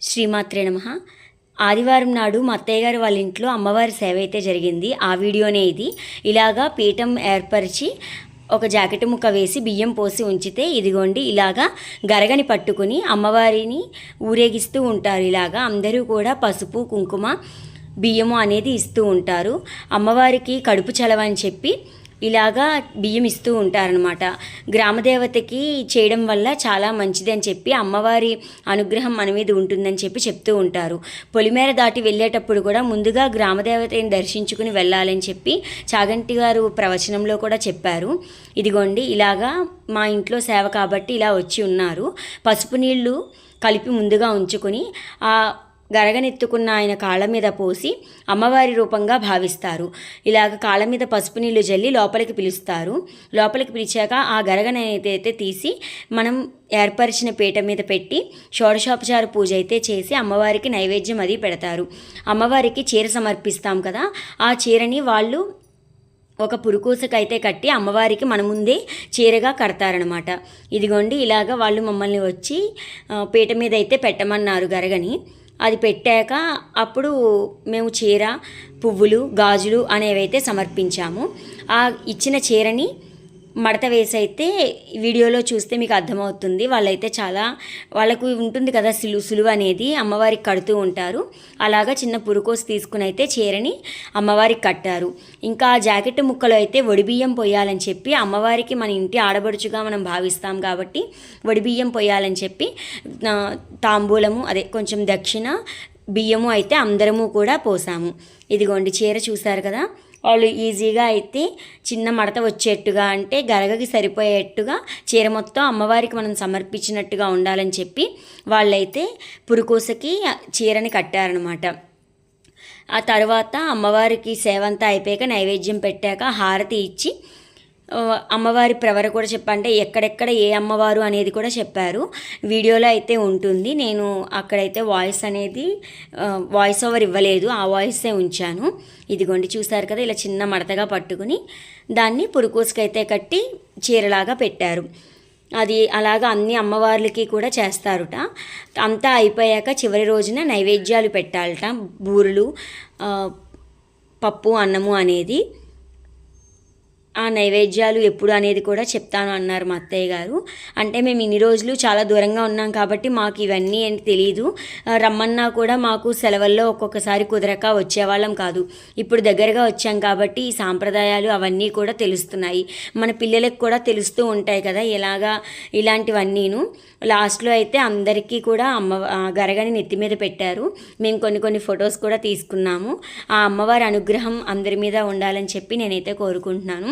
శ్రీమాత్రే నమ. ఆదివారం నాడు మా అత్తయ్య గారు వాళ్ళ ఇంట్లో అమ్మవారి సేవ అయితే జరిగింది. ఆ వీడియోనే ఇది. ఇలాగా పీఠం ఏర్పరిచి ఒక జాకెట్ ముక్క వేసి బియ్యం పోసి ఉంచితే ఇదిగోండి ఇలాగా గరగని పట్టుకుని అమ్మవారిని ఊరేగిస్తూ ఉంటారు. ఇలాగా అందరూ కూడా పసుపు కుంకుమ బియ్యము అనేది ఇస్తూ ఉంటారు. అమ్మవారికి కడుపు చలవ అని చెప్పి ఇలాగా బియ్యం ఇస్తూ ఉంటారనమాట గ్రామదేవతకి చేయడం వల్ల చాలా మంచిది అని చెప్పి అమ్మవారి అనుగ్రహం మన మీద ఉంటుందని చెప్పి చెప్తూ ఉంటారు. పొలిమేర దాటి వెళ్ళేటప్పుడు కూడా ముందుగా గ్రామదేవతని దర్శించుకుని వెళ్ళాలని చెప్పి చాగంటి గారు ప్రవచనంలో కూడా చెప్పారు. ఇదిగోండి ఇలాగా మా ఇంట్లో సేవ కాబట్టి ఇలా వచ్చి ఉన్నారు. పసుపు నీళ్ళు కలిపి ముందుగా ఉంచుకొని ఆ గరగనెత్తుకున్న ఆయన కాళ్ళ మీద పోసి అమ్మవారి రూపంగా భావిస్తారు. ఇలాగ కాళ్ళ మీద పసుపు నీళ్ళు జల్లి లోపలికి పిలుస్తారు. లోపలికి పిలిచాక ఆ గరగన అయితే తీసి మనం ఏర్పరిచిన పీట మీద పెట్టి షోడశోపచార పూజ అయితే చేసి అమ్మవారికి నైవేద్యం అది పెడతారు. అమ్మవారికి చీర సమర్పిస్తాం కదా ఆ చీరని వాళ్ళు ఒక పురుకూసకైతే కట్టి అమ్మవారికి మన ముందే చీరగా కడతారనమాట ఇదిగోండి ఇలాగ వాళ్ళు మమ్మల్ని వచ్చి పీట మీద అయితే పెట్టమన్నారు గరగని. అది పెట్టాక అప్పుడు మేము చీర పువ్వులు గాజులు అనేవైతే సమర్పించాము. ఆ ఇచ్చిన చీరని మడత వేసి అయితే వీడియోలో చూస్తే మీకు అర్థమవుతుంది. వాళ్ళైతే చాలా వాళ్ళకు ఉంటుంది కదా సులువు సులువు అనేది. అమ్మవారికి కడుతూ ఉంటారు. అలాగా చిన్న పురుకోసి తీసుకుని అయితే చీరని అమ్మవారికి కట్టారు. ఇంకా ఆ జాకెట్ ముక్కలు అయితే వడిబియ్యం పొయ్యాలని చెప్పి అమ్మవారికి మన ఇంటి ఆడబడుచుగా మనం భావిస్తాం కాబట్టి వడిబియ్యం పొయ్యాలని చెప్పి తాంబూలము అదే కొంచెం దక్షిణ బియ్యము అయితే అందరము కూడా పోసాము. ఇదిగోండి చీర చూసారు కదా. వాళ్ళు ఈజీగా అయితే చిన్న మడత వచ్చేట్టుగా అంటే గరగకి సరిపోయేట్టుగా చీర మొత్తం అమ్మవారికి మనం సమర్పించినట్టుగా ఉండాలని చెప్పి వాళ్ళైతే పురుకోసకి చీరని కట్టారనమాట ఆ తర్వాత అమ్మవారికి సేవంతా అయిపోయాక నైవేద్యం పెట్టాక హారతి ఇచ్చి అమ్మవారి ప్రవర కూడా చెప్పంటే ఎక్కడెక్కడ ఏ అమ్మవారు అనేది కూడా చెప్పారు. వీడియోలో అయితే ఉంటుంది. నేను అక్కడైతే వాయిస్ అనేది వాయిస్ ఓవర్ ఇవ్వలేదు. ఆ వాయిసే ఉంచాను. ఇదిగోండి చూసారు కదా ఇలా చిన్న మడతగా పట్టుకుని దాన్ని పురుకోసుకైతే కట్టి చీరలాగా పెట్టారు. అది అలాగా అన్ని అమ్మవార్లకి కూడా చేస్తారుట. అంతా అయిపోయాక చివరి రోజున నైవేద్యాలు పెట్టాలట. బూరెలు పప్పు అన్నము అనేది. ఆ నైవేద్యాలు ఎప్పుడు అనేది కూడా చెప్తాను అన్నారు మా అత్తయ్య గారు. అంటే మేము ఇన్ని రోజులు చాలా దూరంగా ఉన్నాం కాబట్టి మాకు ఇవన్నీ ఏంటి తెలియదు రమ్మన్నా కూడా మాకు సెలవుల్లో ఒక్కొక్కసారి కుదరక వచ్చేవాళ్ళం కాదు. ఇప్పుడు దగ్గరగా వచ్చాం కాబట్టి ఈ సాంప్రదాయాలు అవన్నీ కూడా తెలుస్తున్నాయి. మన పిల్లలకు కూడా తెలుస్తూ ఉంటాయి కదా ఇలాగా ఇలాంటివన్నీను. లాస్ట్లో అయితే అందరికీ కూడా అమ్మ గరగని నెత్తి మీద పెట్టారు. మేము కొన్ని కొన్ని ఫొటోస్ కూడా తీసుకున్నాము. ఆ అమ్మవారి అనుగ్రహం అందరి మీద ఉండాలని చెప్పి నేనైతే కోరుకుంటున్నాను.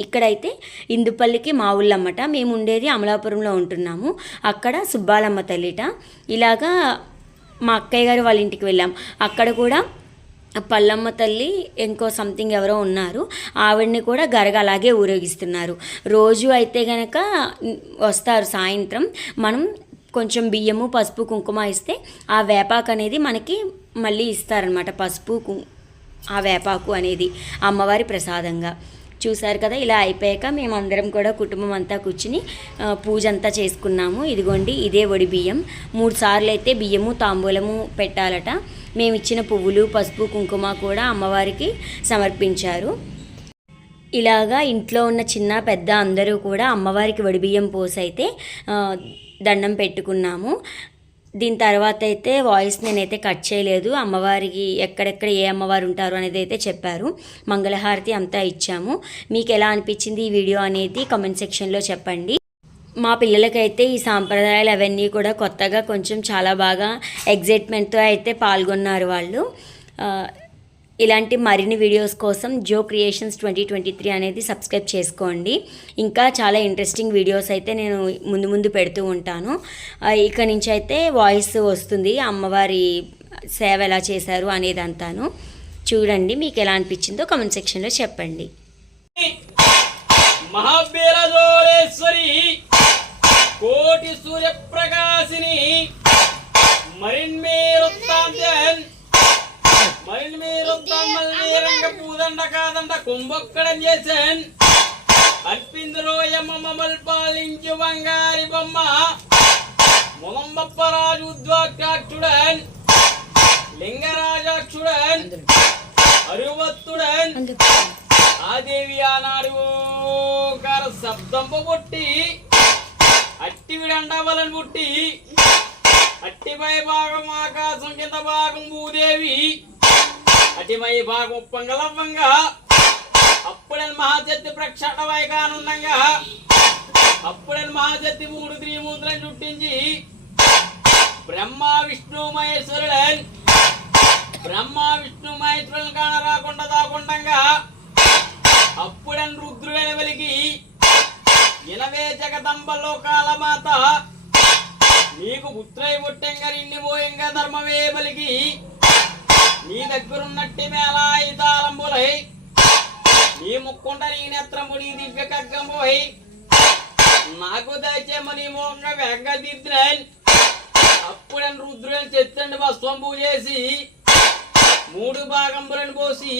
ఇక్కడైతే ఇందుపల్లికి మా ఊళ్ళమ్మట. మేము ఉండేది అమలాపురంలో ఉంటున్నాము. అక్కడ సుబ్బాలమ్మ తల్లిట. ఇలాగా మా అక్కయ్య గారు వాళ్ళ ఇంటికి వెళ్ళాం. అక్కడ కూడా పల్లమ్మ తల్లి ఇంకో సంథింగ్ ఎవరో ఉన్నారు. ఆవిడని కూడా గరగ అలాగే ఊరేగిస్తున్నారు. రోజు అయితే గనక వస్తారు సాయంత్రం. మనం కొంచెం బియ్యము పసుపు కుంకుమ ఇస్తే ఆ వేపాకు అనేది మనకి మళ్ళీ ఇస్తారనమాట పసుపు కుం ఆ వేపాకు అనేది అమ్మవారి ప్రసాదంగా. చూసారు కదా ఇలా అయిపోయాక మేమందరం కూడా కుటుంబం అంతా కూర్చుని పూజ అంతా చేసుకున్నాము. ఇదిగోండి ఇదే వడి బియ్యం. మూడు సార్లు అయితే బియ్యము తాంబూలము పెట్టాలట. మేము ఇచ్చిన పువ్వులు పసుపు కుంకుమ కూడా అమ్మవారికి సమర్పించారు. ఇలాగా ఇంట్లో ఉన్న చిన్న పెద్ద అందరూ కూడా అమ్మవారికి వడిబియ్యం పోసి అయితే దండం పెట్టుకున్నాము. దీని తర్వాత అయితే వాయిస్ నేనైతే కట్ చేయలేదు. అమ్మవారికి ఎక్కడెక్కడ ఏ అమ్మవారు ఉంటారు అనేది అయితే చెప్పారు. మంగళహారతి అంతా ఇచ్చాము. మీకు ఎలా అనిపించింది ఈ వీడియో అనేది కామెంట్ సెక్షన్లో చెప్పండి. మా పిల్లలకైతే ఈ సాంప్రదాయాలు అవన్నీ కూడా కొత్తగా కొంచెం చాలా బాగా ఎగ్జైట్మెంట్తో అయితే పాల్గొన్నారు వాళ్ళు. ఇలాంటి మరిన్ని వీడియోస్ కోసం Jo creations twenty twenty three అనేది సబ్స్క్రైబ్ చేసుకోండి. ఇంకా చాలా ఇంట్రెస్టింగ్ వీడియోస్ అయితే నేను ముందు ముందు పెడుతూ ఉంటాను. ఆ, ఇక నుంచి అయితే వాయిస్ వస్తుంది. అమ్మవారి సేవ ఎలా చేశారు అనేది అంతాను. చూడండి మీకు ఎలా అనిపించిందో కమెంట్ సెక్షన్లో చెప్పండి. కోటి సూర్యప్రకాశిని మరిన్మేరుత్తాంతన్ కాదండ కాదండ కుంభొక్కడం చేసన్. అర్పిందులో యమ్మ పాలించు బంగారి బొమ్మ. ములంబప్పరాజు ఉద్వాక్తాక్షుడన్ లింగరాజాక్షుడన్. అరువత్తుడన్. ఆదేవి ఆనాడు ఓంకార శబ్దంపు పుట్టి. అట్టి విడండవలను పుట్టి. అట్టిపై భాగం ఆకాశం కింద భాగం భూదేవి. మహిమై భాగం ఉప్పంగలవ్వంగా అప్పుడని మహాశక్తి ప్రక్షణమై కానుండంగా అప్పుడని మహాశక్తి మూడు త్రిమూర్తులను చుట్టించి బ్రహ్మ విష్ణు మహేశ్వరుడన్ బ్రహ్మ విష్ణు మహేశ్వరులను కాన రాకుండా దాకుండంగా అప్పుడని రుద్రుడని వెలిగి ఇనవే జగదంబ లోకాల మాత. నీకు పుత్రై పుట్టంగా నిండి పోయంగా ధర్మమే బలికి నీ దగ్గరున్నట్టి మేళా తాళంబులై నీ ముక్కుంట నీ నేత్రముడి దివ్య కగ్గంబోయ్ నాకు దయచేమని నీ వెంగ తీర్చినన్ అప్పుడని రుద్రుని చెత్తండి వస్వంబు చేసి మూడు భాగంబులను పోసి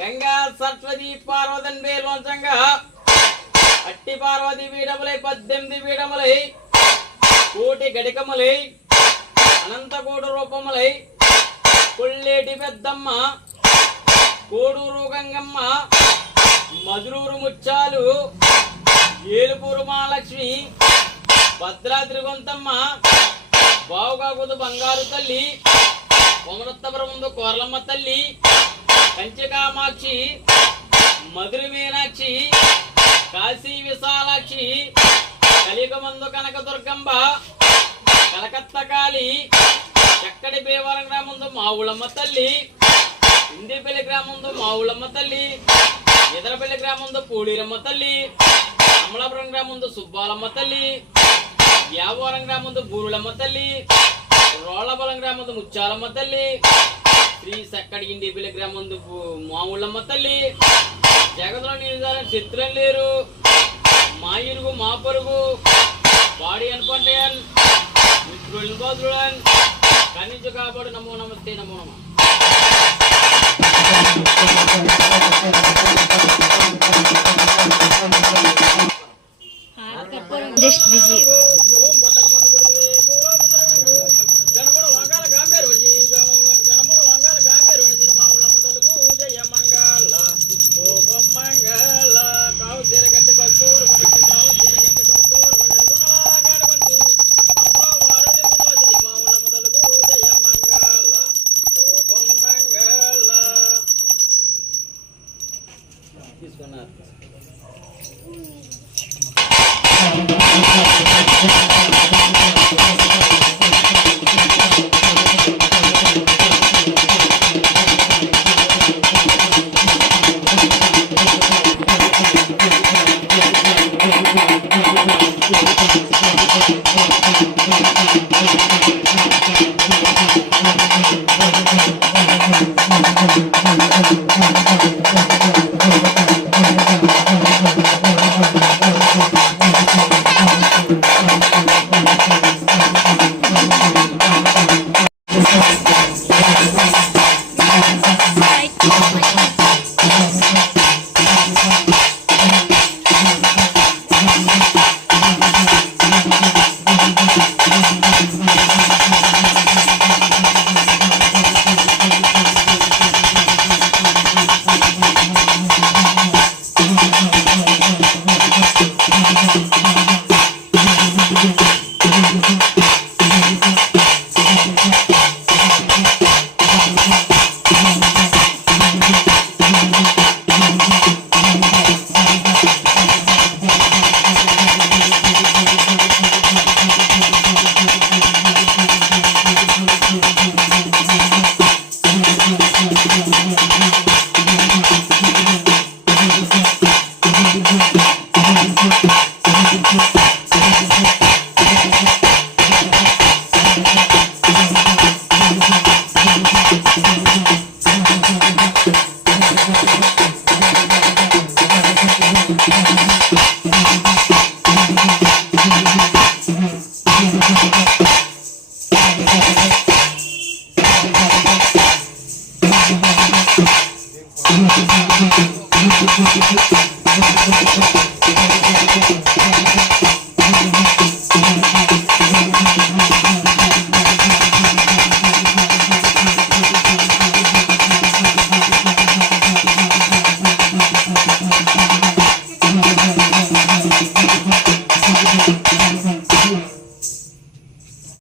గంగా సరస్వతి పార్వతన్ వేలోంచంగా అట్టి పార్వతి పీఠములై పద్దెనిమిది పీఠములై కోటి గడికములై అనంతకోటి రూపములై కొల్లేటి పెద్దమ్మ కోడూరు గంగమ్మ మధురూరు ముచ్చాలు ఏలుపూరు మహాలక్ష్మి భద్రాద్రి గొంతమ్మ బావుగాకుదు బంగారు తల్లి కొమరత్తపురం ముందు కోరలమ్మ తల్లి కంచికామాక్షి మధుర మీనాక్షి కాశీ విశాలాక్షి కలిగమందు కనక దుర్గంబ కాళి గ్రామందు మావుళమ్మ తల్లి. ఇందిపల్లి గ్రామందు మావుళమ్మ తల్లి. ఎదరపల్లి గ్రామంలో పూడీరమ్మ తల్లి. అమలాపురం గ్రామంలో సుబ్బాలమ్మ తల్లి. యావరం గ్రామంలో బూరులమ్మ తల్లి. రోళ్ళబలం గ్రామంలో ముచ్చాలమ్మ తల్లి. శ్రీ సక్కడి ఇండిపల్లి గ్రామంలో మామూలమ్మ తల్లి. జగత్లో నీరు చిత్రం లేరు. మా ఇరుగు మా పొరుగు. బాడీ అనుకుంటే మిత్రులు బోధుడన్ కన్నించు కాబడు నమో నమస్తే నమో నమ. Thank you.